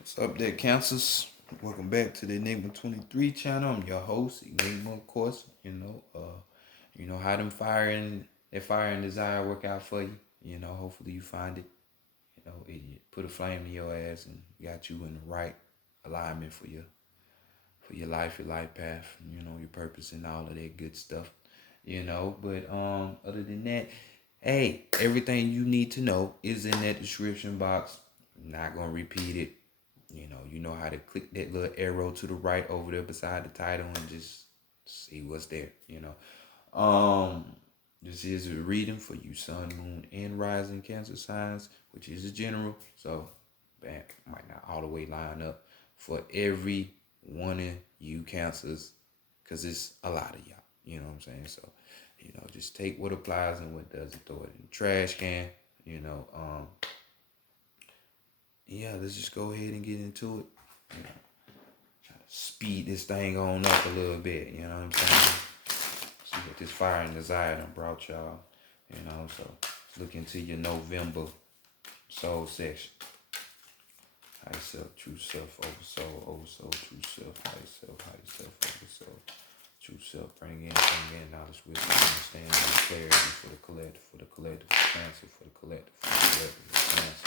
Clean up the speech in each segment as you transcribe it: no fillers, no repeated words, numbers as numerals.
What's up there, Cancers? Welcome back to the Enigma 23 channel. I'm your host, Enigma, of course. You know how them that fire and desire work out for you. Hopefully you find it. It put a flame in your ass and got you in the right alignment for your life, your life path, your purpose and all of that good stuff. But other than that, hey, everything you need to know is in that description box. I'm not gonna repeat it. You know how to click that little arrow to the right over there beside the title and just see what's there. Um, this is a reading for you, sun, moon, and rising Cancer signs, which is a general. So, bam, might not all the way line up for every one of you Cancers, cause it's a lot of y'all. You know what I'm saying? So, just take what applies and what doesn't. Throw it in the trash can. You know, um, yeah, let's just go ahead and get into it. You know, try to speed this thing on up a little bit. You know what I'm saying? See what this fire and desire done brought y'all. So look into your November soul section. High self, true self, over soul, true self, high self, over soul. True self, bring in knowledge, wisdom, understanding, and clarity for the collective of Cancer, for the collective of Cancer.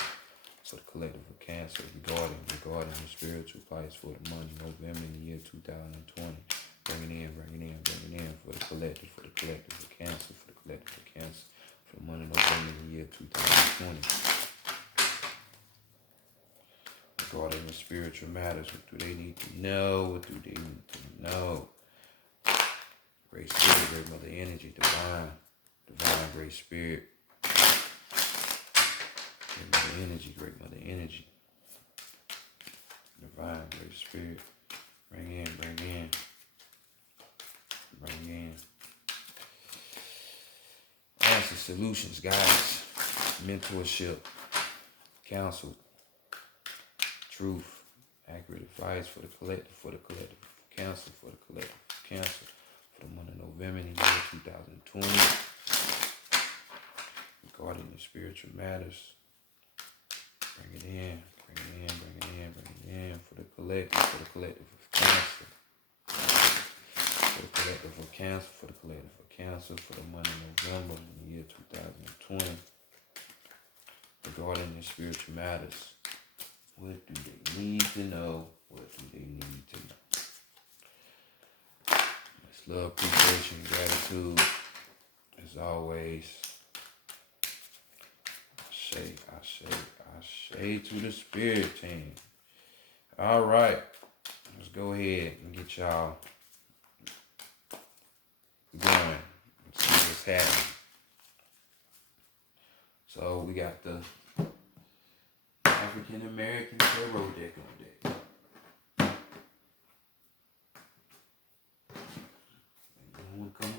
So the collective of Cancer regarding the spiritual plights for the month of November in the year 2020. Bring it in for the collective of Cancer, for the collective of Cancer, for the month of November in the year 2020. Regarding the spiritual matters, what do they need to know? What do they need to know? Great spirit, great mother energy, divine, great spirit, great mother energy, divine, great spirit. Bring in. Answers, solutions, guidance, mentorship, counsel, truth, accurate advice for the collective, counsel for the collective, Cancer, for the month of November in the year 2020. Regarding the spiritual matters, bring it in for the collective of Cancer. For the collective of Cancer, for the month of November in the year 2020. Regarding the spiritual matters, what do they need to know? Much love, appreciation, gratitude. As always, I say to the spirit team. All right, let's go ahead and get y'all going. Let's see what's happening. So we got the African American Tarot deck on deck. Anyone come up?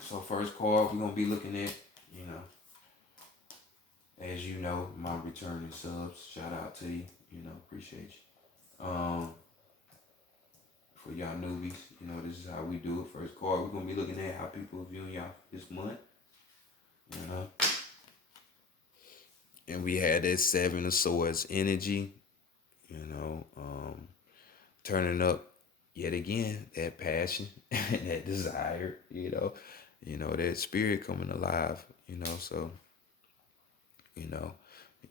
So first card we're gonna be looking at, as you know, my returning subs. Shout out to you. Appreciate you. For y'all newbies, this is how we do it. First card we're gonna be looking at how people are viewing y'all this month. And we had that Seven of Swords energy, turning up yet again that passion, that desire, that spirit coming alive, so,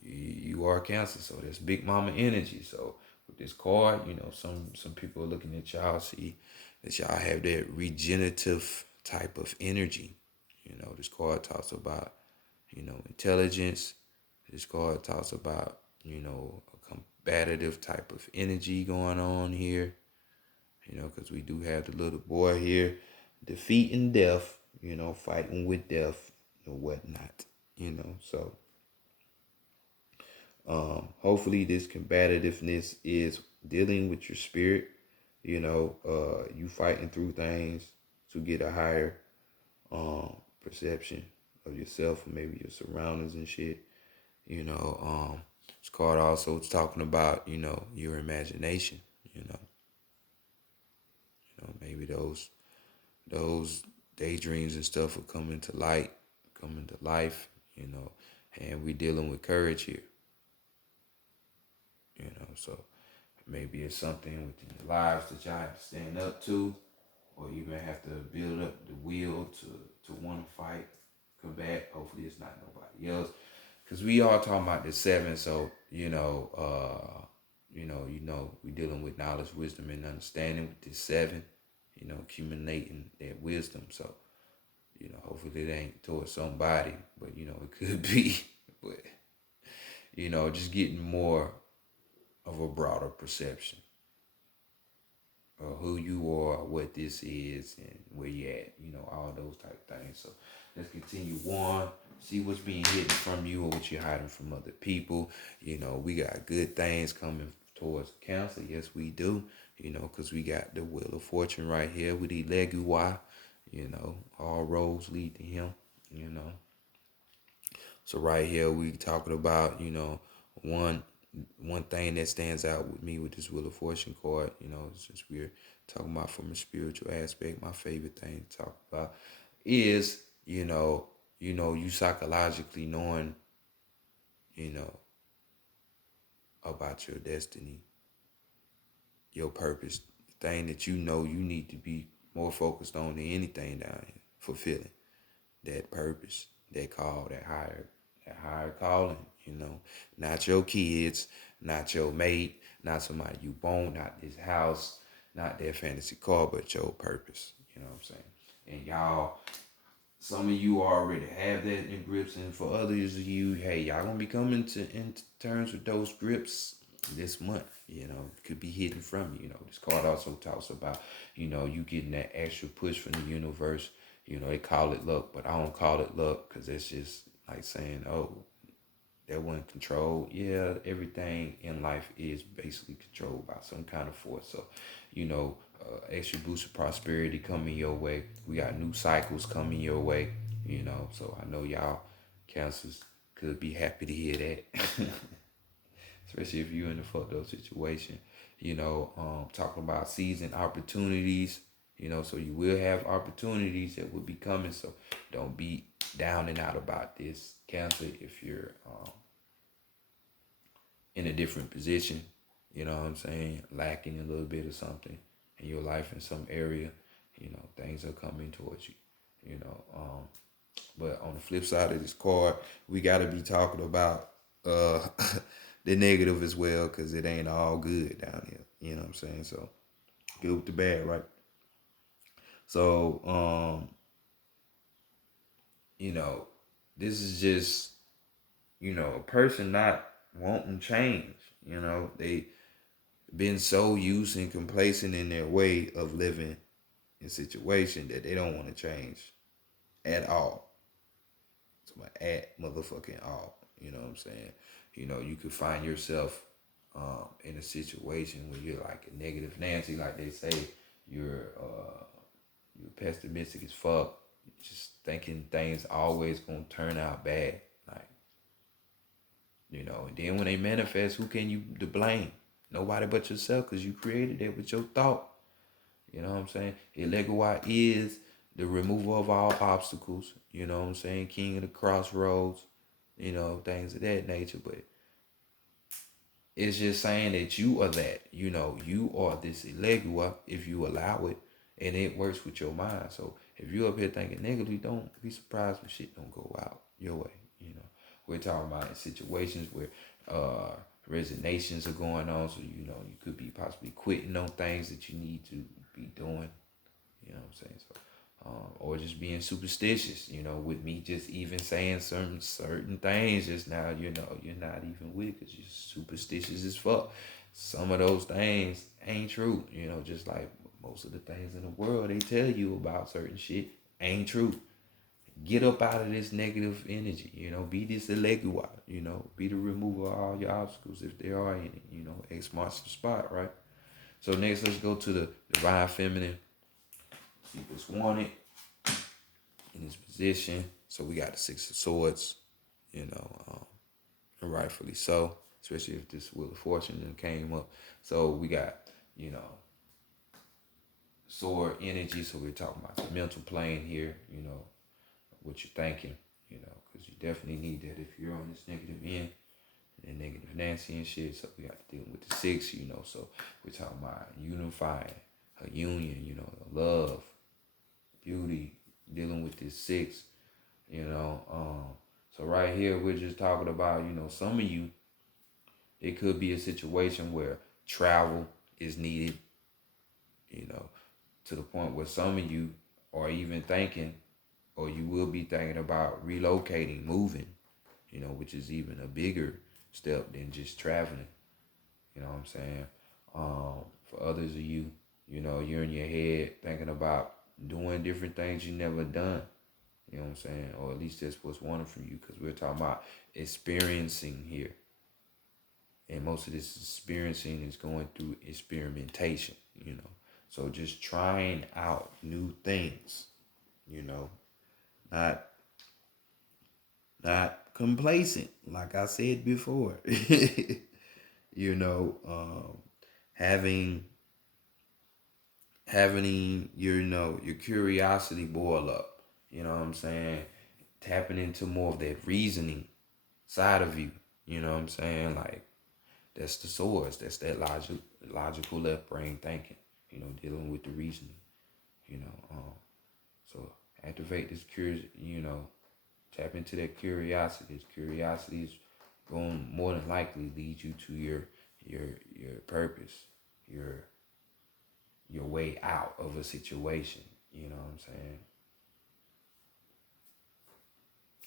you are Cancer, so that's big mama energy. So with this card, some people are looking at y'all, see that y'all have that regenerative type of energy. This card talks about, intelligence. This card talks about, a combative type of energy going on here, because we do have the little boy here defeating death, fighting with death and whatnot, so hopefully this combativeness is dealing with your spirit, you fighting through things to get a higher perception of yourself and maybe your surroundings and shit. This card also is talking about, your imagination, maybe those daydreams and stuff will come into life, you know, and we dealing with courage here, so maybe it's something within your lives that y'all have to stand up to, or you may have to build up the will to want to fight, combat. Hopefully, it's not nobody else, because we all talking about the seven. So we dealing with knowledge, wisdom, and understanding with this seven. Accumulating that wisdom. So hopefully it ain't towards somebody, but it could be. But just getting more of a broader perception of who you are, what this is, and where you at, all those type of things. So let's continue on, see what's being hidden from you or what you're hiding from other people. We got good things coming towards Cancer. Yes, we do, because we got the Wheel of Fortune right here with the Legua, all roads lead to him, you know. So right here we talking about, one one thing that stands out with me with this Wheel of Fortune card, since we're talking about from a spiritual aspect, my favorite thing to talk about is, you psychologically knowing, you know, about your destiny, your purpose, the thing that you need to be more focused on than anything down here, fulfilling that purpose, that call, that higher calling, not your kids, not your mate, not somebody you want, not this house, not that fantasy car, but your purpose. You know what I'm saying? And y'all, some of you already have that in grips, and for others of you, hey, y'all gonna be coming into terms with those grips this month. Could be hidden from you. This card also talks about, you getting that extra push from the universe. They call it luck, but I don't call it luck because it's just like saying, oh, that wasn't controlled. Yeah, everything in life is basically controlled by some kind of force. So, extra boost of prosperity coming your way. We got new cycles coming your way. So I know y'all Cancers could be happy to hear that. Especially if you're in a fucked up situation. Talking about seizing opportunities. So you will have opportunities that will be coming. So don't be down and out about this, Cancer, if you're in a different position, what I'm saying, lacking a little bit of something in your life in some area, things are coming towards you, you know. But on the flip side of this card, we got to be talking about the negative as well, because it ain't all good down here, you know what I'm saying? So good with the bad, right? So, this is just, a person not wanting change. They been so used and complacent in their way of living in situation that they don't want to change at all. So at motherfucking all. You know what I'm saying? You could find yourself in a situation where you're like a negative Nancy, like they say. You're pessimistic as fuck. Just thinking things always gonna turn out bad. Like, and then when they manifest, who can you to blame? Nobody but yourself, because you created it with your thought. You know what I'm saying? Elegua is the removal of all obstacles. You know what I'm saying? King of the crossroads. Things of that nature. But it's just saying that you are that. You are this Elegua if you allow it. And it works with your mind. So if you're up here thinking negatively, don't be surprised when shit don't go out your way. We're talking about situations where resignations are going on. So, you could be possibly quitting on things that you need to be doing. You know what I'm saying? So, or just being superstitious, with me just even saying some certain things just now, you're not even with it because you're superstitious as fuck. Some of those things ain't true, just like most of the things in the world they tell you about certain shit ain't true. Get up out of this negative energy, be this elegua, be the removal of all your obstacles if there are any, X marks the spot, right? So next, let's go to the divine feminine. See what's wanted in this position. So we got the Six of Swords, and rightfully so, especially if this Wheel of Fortune came up. So we got, sword energy. So we're talking about the mental plane here, what you're thinking, because you're definitely need that if you're on this negative end and negative Nancy and shit. So we got to deal with the six, So we're talking about unifying, a union, love, beauty, dealing with this six, you know. So right here we're just talking about, some of you, it could be a situation where travel is needed, to the point where some of you are even thinking, or you will be thinking about relocating, moving, which is even a bigger step than just traveling. You know what I'm saying? For others of you, you're in your head thinking about doing different things you never done. You know what I'm saying? Or at least that's what's wanted from you, because we're talking about experiencing here. And most of this experiencing is going through experimentation. So just trying out new things, you know, not not complacent, like I said before. you know, um, having having your curiosity boil up. You know what I'm saying? Tapping into more of that reasoning side of you. You know what I'm saying? Like, that's the source. That's that logical left brain thinking. Dealing with the reasoning. You know, so activate this curious. Tap into that curiosity. This curiosity is going more than likely lead you to your purpose, your your way out of a situation. You know what I'm saying?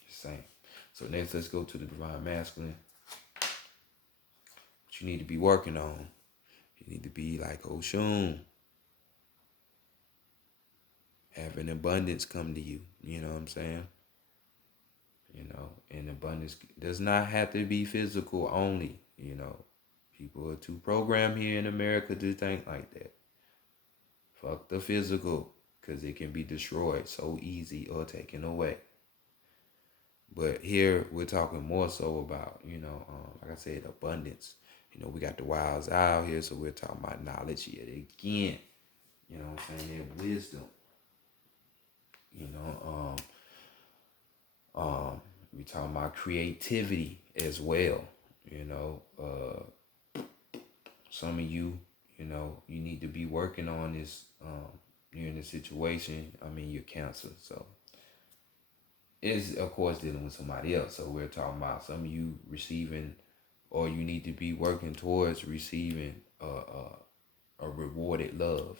Just saying. So next, let's go to the divine masculine. What you need to be working on. You need to be like Oshun. Have an abundance come to you. You know what I'm saying? And abundance does not have to be physical only. People are too programmed here in America to think like that. Fuck the physical, because it can be destroyed so easy or taken away. But here we're talking more so about, like I said, abundance. We got the wilds out here, so we're talking about knowledge yet again. You know what I'm saying? And wisdom. You know, we talking about creativity as well. Some of you, you need to be working on this. You're in a situation. I mean, you're Cancer, so it's of course dealing with somebody else. So we're talking about some of you receiving, or you need to be working towards receiving a rewarded love.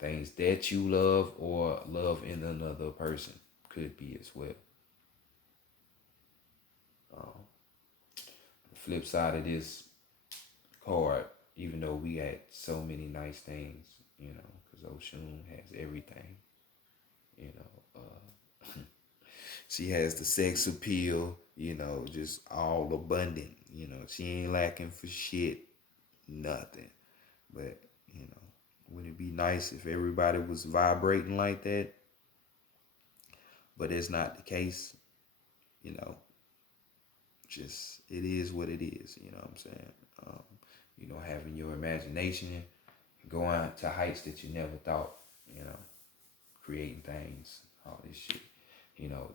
Things that you love or love in another person could be as well. The flip side of this card, even though we had so many nice things, because Oshun has everything, you know. She has the sex appeal, just all abundant. She ain't lacking for shit, nothing. But, would it be nice if everybody was vibrating like that? But it's not the case, you know. Just, it is what it is, you know what I'm saying? Having your imagination, going to heights that you never thought, creating things, all this shit.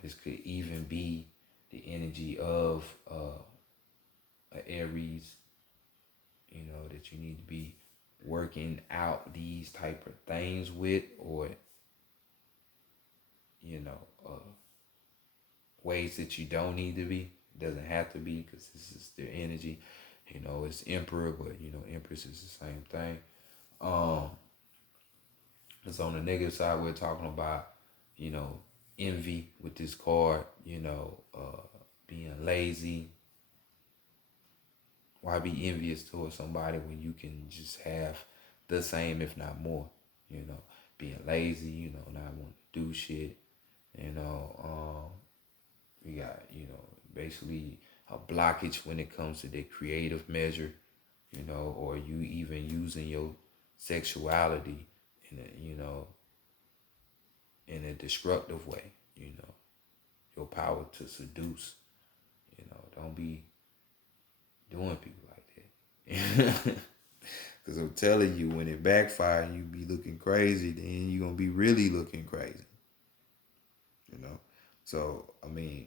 This could even be the energy of an Aries, that you need to be working out these type of things with, or, ways that you don't need to be. It doesn't have to be, because this is their energy. It's Emperor, but, Empress is the same thing. Because on the negative side, we're talking about, envy with this card, being lazy. Why be envious towards somebody when you can just have the same, if not more? Being lazy, not wanting to do shit. We got, basically a blockage when it comes to the creative measure, or you even using your sexuality in in a destructive way, your power to seduce, don't be doing people like that. Because I'm telling you, when it backfires and you be looking crazy, then you're going to be really looking crazy, So, I mean,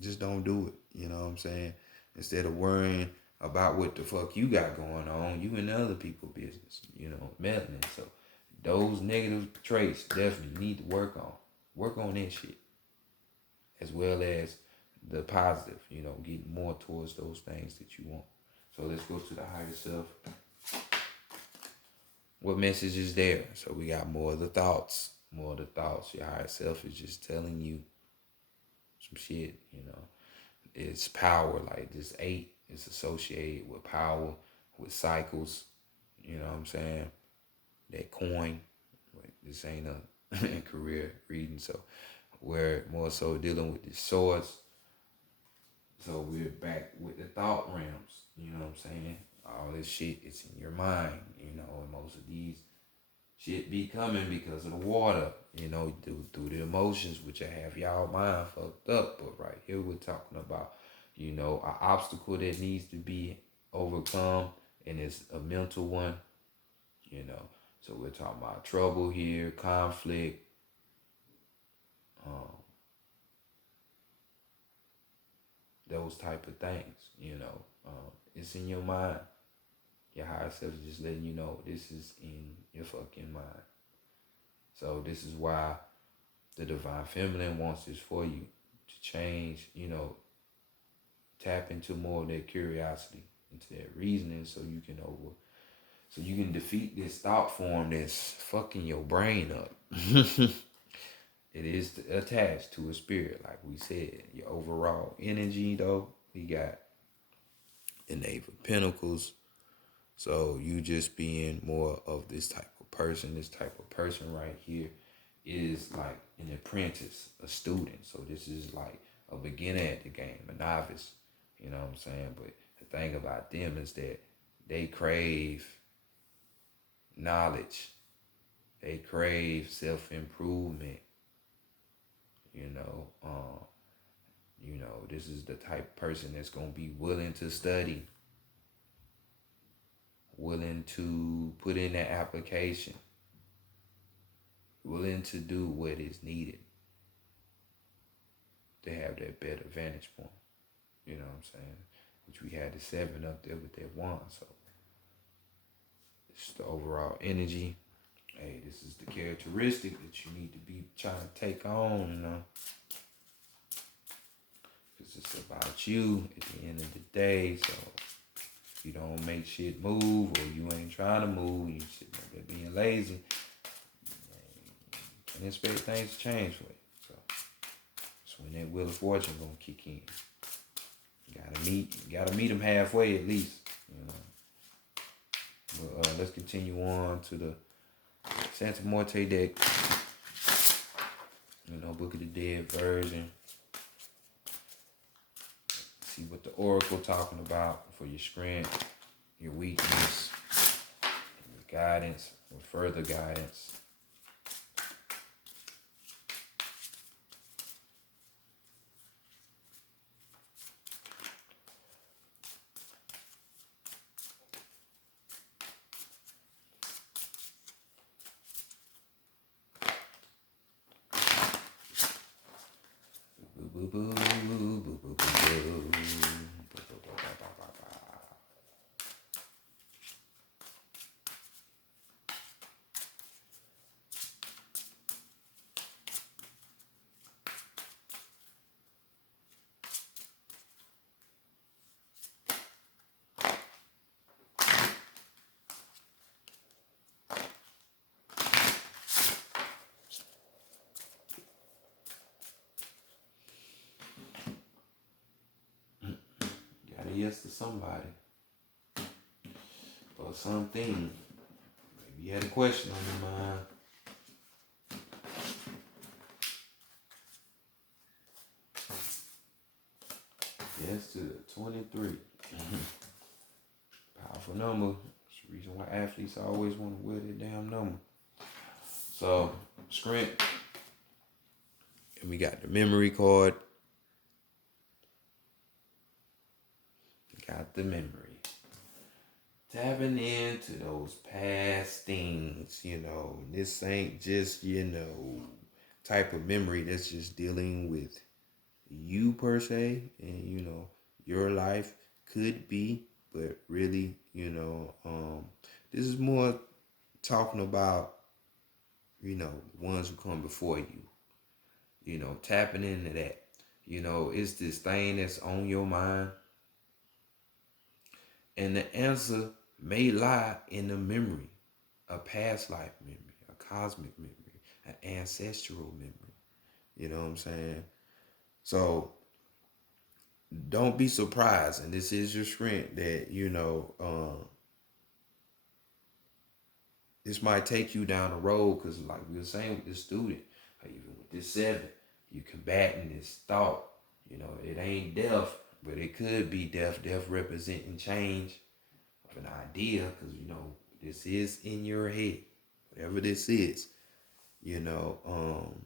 just don't do it. You know what I'm saying? Instead of worrying about what the fuck you got going on, you in other people's business, meddling. So those negative traits definitely need to work on. Work on that shit. As well as the positive, get more towards those things that you want. So let's go to the higher self. What message is there? So we got more of the thoughts. More of the thoughts. Your higher self is just telling you some shit. It's power, like this 8 is associated with power, with cycles, you know what I'm saying? That coin, this ain't a career reading, so we're more so dealing with the source. So we're back with the thought realms, you know what I'm saying? All this shit is in your mind, and most of these shit be coming because of the water, through the emotions, which I have y'all mind fucked up. But right here we're talking about, an obstacle that needs to be overcome, and it's a mental one, So we're talking about trouble here, conflict, those type of things, It's in your mind. Your higher self is just letting you know this is in your fucking mind. So this is why the divine feminine wants this for you to change, tap into more of that curiosity, into that reasoning, so you can defeat this thought form that's fucking your brain up. It is attached to a spirit, like we said. Your overall energy, though, we got the Knave of Pentacles. So you just being more of this type of person. This type of person right here is like an apprentice, a student. So this is like a beginner at the game, a novice. You know what I'm saying? But the thing about them is that they crave knowledge. They crave self-improvement. This is the type of person that's gonna be willing to study, willing to put in that application, willing to do what is needed to have that better vantage point. You know what I'm saying? Which we had the 7 up there with that 1. So it's the overall energy. Hey, this is the characteristic that you need to be trying to take on, Because it's about you at the end of the day. So if you don't make shit move, or you ain't trying to move, you sitting up there being lazy, you can't expect things to change for you. So that's when that Wheel of Fortune gonna kick in. You gotta meet them halfway at least, But let's continue on to the Santa Morte deck. Book of the Dead version. See what the Oracle talking about for your strength, your weakness, your guidance, or further guidance. Got a yes to somebody or something. Maybe you had a question on your mind. Yes to the 23. Powerful number. That's the reason why athletes always want to wear that damn number. So, strength. And we got the memory card. Got the memory. Tapping into those past things, This ain't just, type of memory that's just dealing with you per se, and your life could be, but really, this is more talking about the ones who come before you. Tapping into that. It's this thing that's on your mind, and the answer may lie in the memory, a past life memory, a cosmic memory, an ancestral memory. You know what I'm saying? So don't be surprised, and this is your strength, that this might take you down the road, because like we were saying with this student, or even with this seven, you combating this thought. It ain't death, but it could be death. Death representing change of an idea, because this is in your head, whatever this is. you know um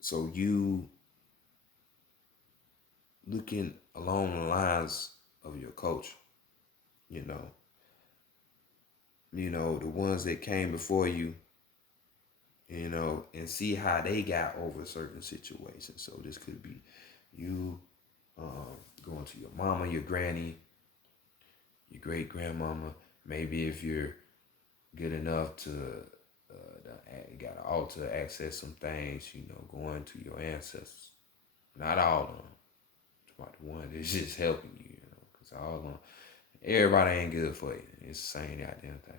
so you looking along the lines of your culture, you know the ones that came before you, and see how they got over certain situations. So this could be you going to your mama, your granny, your great grandmama. Maybe if you're good enough to you got an altar, access some things, going to your ancestors. Not all of them. It's about the one that's just helping you, because all of them, everybody ain't good for you. It's the same goddamn thing.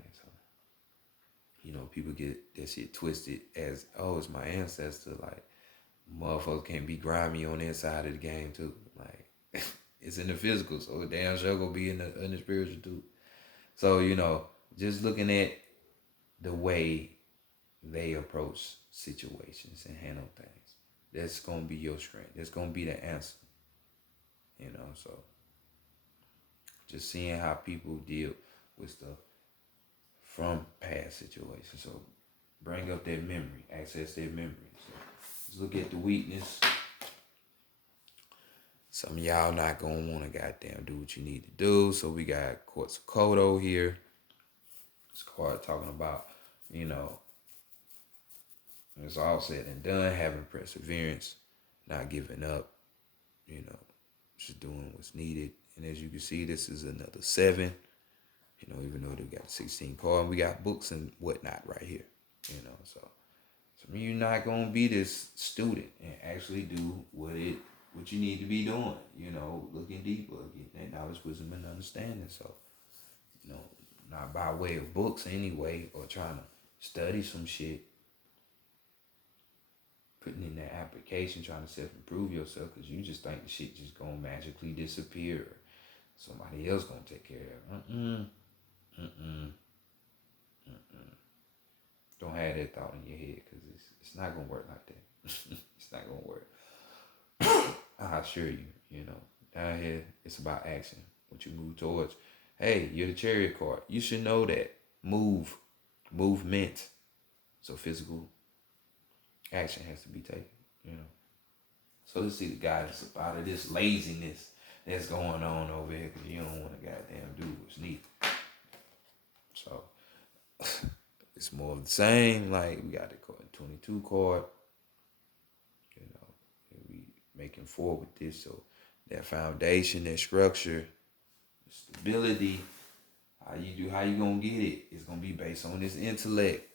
So, people get that shit twisted as, oh, it's my ancestor. Like, motherfuckers can't be grimy on the inside of the game, too. Like, it's in the physical, so damn sure gonna be in the spiritual, too. So, just looking at the way they approach situations and handle things, that's gonna be your strength. That's gonna be the answer. So just seeing how people deal with stuff from past situations. So bring up that memory, access that memory. So let's look at the weakness. Some of y'all not gonna wanna goddamn do what you need to do. So we got Quartz of Kodo here. This card talking about, when it's all said and done, having perseverance, not giving up, just doing what's needed. And as you can see, this is another 7. Even though they got 16 cards, we got books and whatnot right here. So you're not gonna be this student and actually do what you need to be doing. Looking deeper, getting that knowledge, wisdom, and understanding. So, not by way of books anyway, or trying to study some shit, putting in that application, trying to self-improve yourself, because you just think the shit just gonna magically disappear, or somebody else gonna take care of it. Don't have that thought in your head, because it's not gonna work like that. It's not gonna work. I assure you. Down here it's about action. What you move towards. Hey, you're the Chariot card. You should know that. Movement. So physical action has to be taken. So let's see the guidance about it. This laziness that's going on over here, because you don't want to goddamn do what's needed. So it's more of the same. Like, we got the 22 card. We making forward with this. So that foundation, that structure, stability, how you gonna get it? It's gonna be based on this intellect.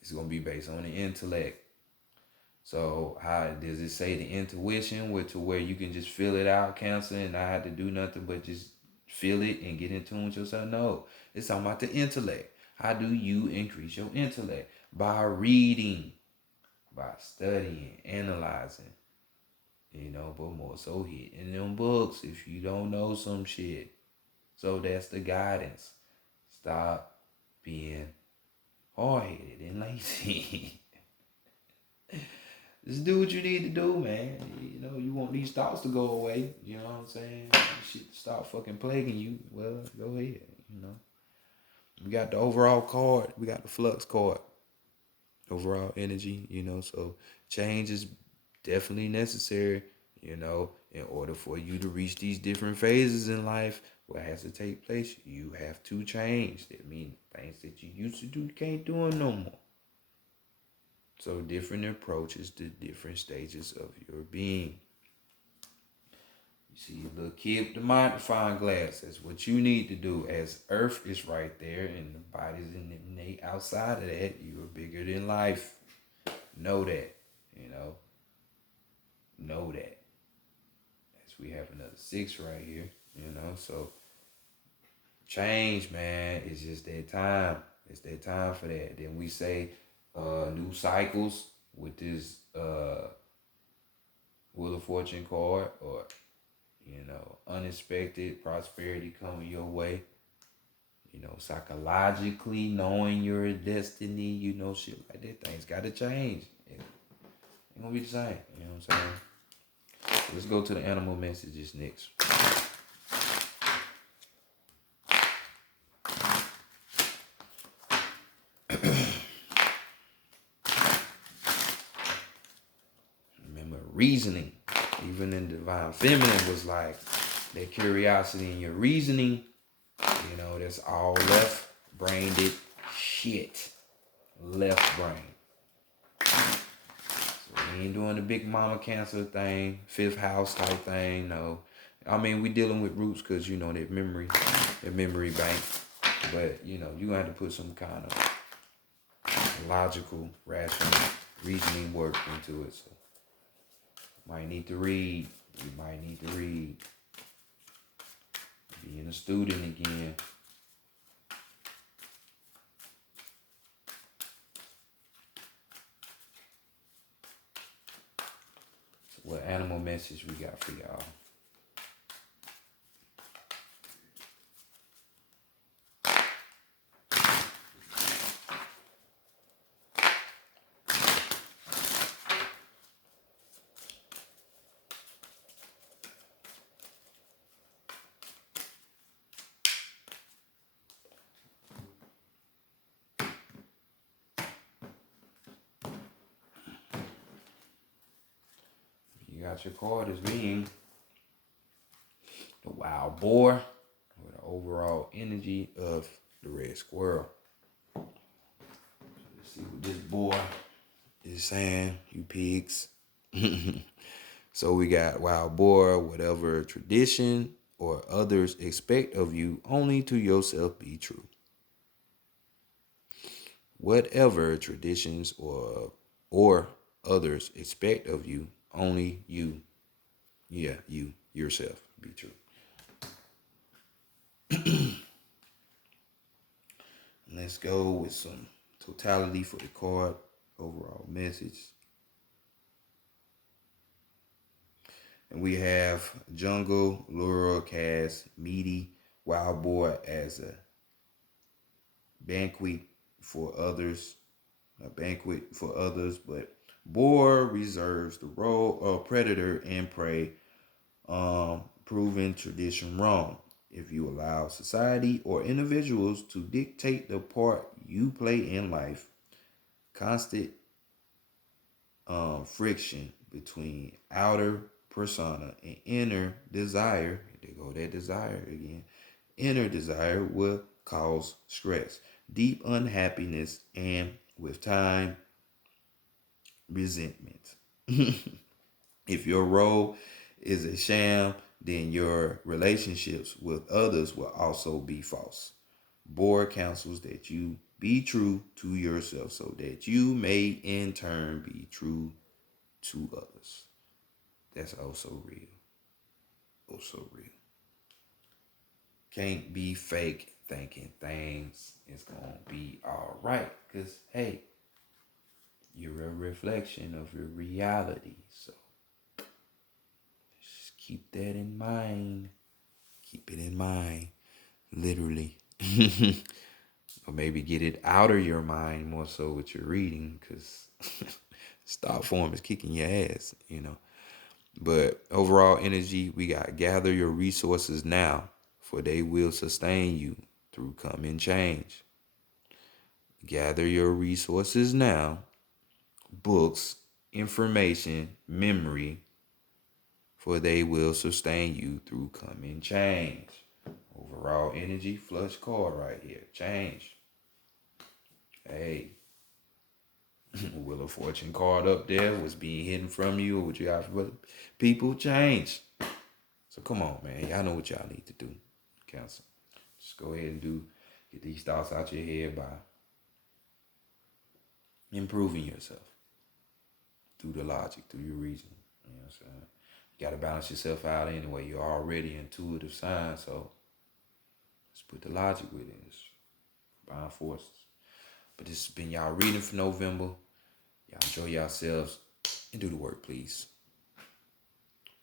It's gonna be based on the intellect. So how does it say the intuition, where you can just feel it out, Cancer, and not have to do nothing but just feel it and get in tune with yourself? No, it's talking about the intellect. How do you increase your intellect? By reading, by studying, analyzing, but more so hitting them books if you don't know some shit. So that's the guidance. Stop being hard-headed and lazy. Just do what you need to do, man. You want these thoughts to go away. You know what I'm saying? Shit stop fucking plaguing you. Well, go ahead. We got the overall card. We got the flux card. Overall energy. So change is definitely necessary. In order for you to reach these different phases in life, what has to take place? You have to change. That means things that you used to do, you can't do them no more. So different approaches to different stages of your being. You see your little kid with the magnifying glass. That's what you need to do. As Earth is right there and the body's innate outside of that, you are bigger than life. Know that. You know. Know that. As we have another 6 right here. You know. So change, man. It's just that time. It's that time for that. Then we say new cycles with this Wheel of Fortune card, or unexpected prosperity coming your way. Psychologically knowing your destiny, shit like that. Things gotta change. It ain't gonna be the same. You know what I'm saying? So let's go to the animal messages next. Remember, reasoning. Even in divine feminine was like that curiosity and your reasoning. That's all left brained shit. Left brain. So we ain't doing the big mama cancer thing, fifth house type thing. No. I mean, we dealing with roots because, that memory bank. But, you gonna have to put some kind of logical, rational reasoning work into it. So might need to read. You might need to read. Being a student again. So what animal message we got for y'all? You got your card as being the wild boar, with the overall energy of the red squirrel. Let's see what this boy is saying, you pigs. So we got wild boar, whatever tradition or others expect of you, only to yourself be true. Whatever traditions or others expect of you, only you yourself be true. Let's go with some totality for the card, overall message. And we have jungle, lure, cast, meaty, wild boar as a banquet for others, but boar reserves the role of predator and prey, proving tradition wrong. If you allow society or individuals to dictate the part you play in life, constant friction between outer persona and inner desire, there go that desire again, inner desire will cause stress, deep unhappiness, and with time, resentment. If your role is a sham, then your relationships with others will also be false. Board counsels that you be true to yourself so that you may in turn be true to others. That's also real. Also real. Can't be fake thinking things is gonna be all right. Because, hey, you're a reflection of your reality. So just keep that in mind. Keep it in mind. Literally. Or maybe get it out of your mind more so with your reading, because stop form is kicking your ass, But overall energy, we got gather your resources now, for they will sustain you through coming change. Gather your resources now, books, information, memory, for they will sustain you through coming change. Overall energy, flush card right here. Change. Hey. Wheel of Fortune card up there, what's being hidden from you, or what you got for other people change. So come on, man. Y'all know what y'all need to do. Cancel. Just go ahead and get these thoughts out your head by improving yourself through the logic, through your reason. You know what I'm saying? You gotta balance yourself out anyway. You're already intuitive sign, so let's put the logic with it. It's combined forces. But this has been y'all reading for November. Y'all enjoy yourselves and do the work, please.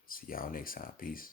See y'all next time. Peace.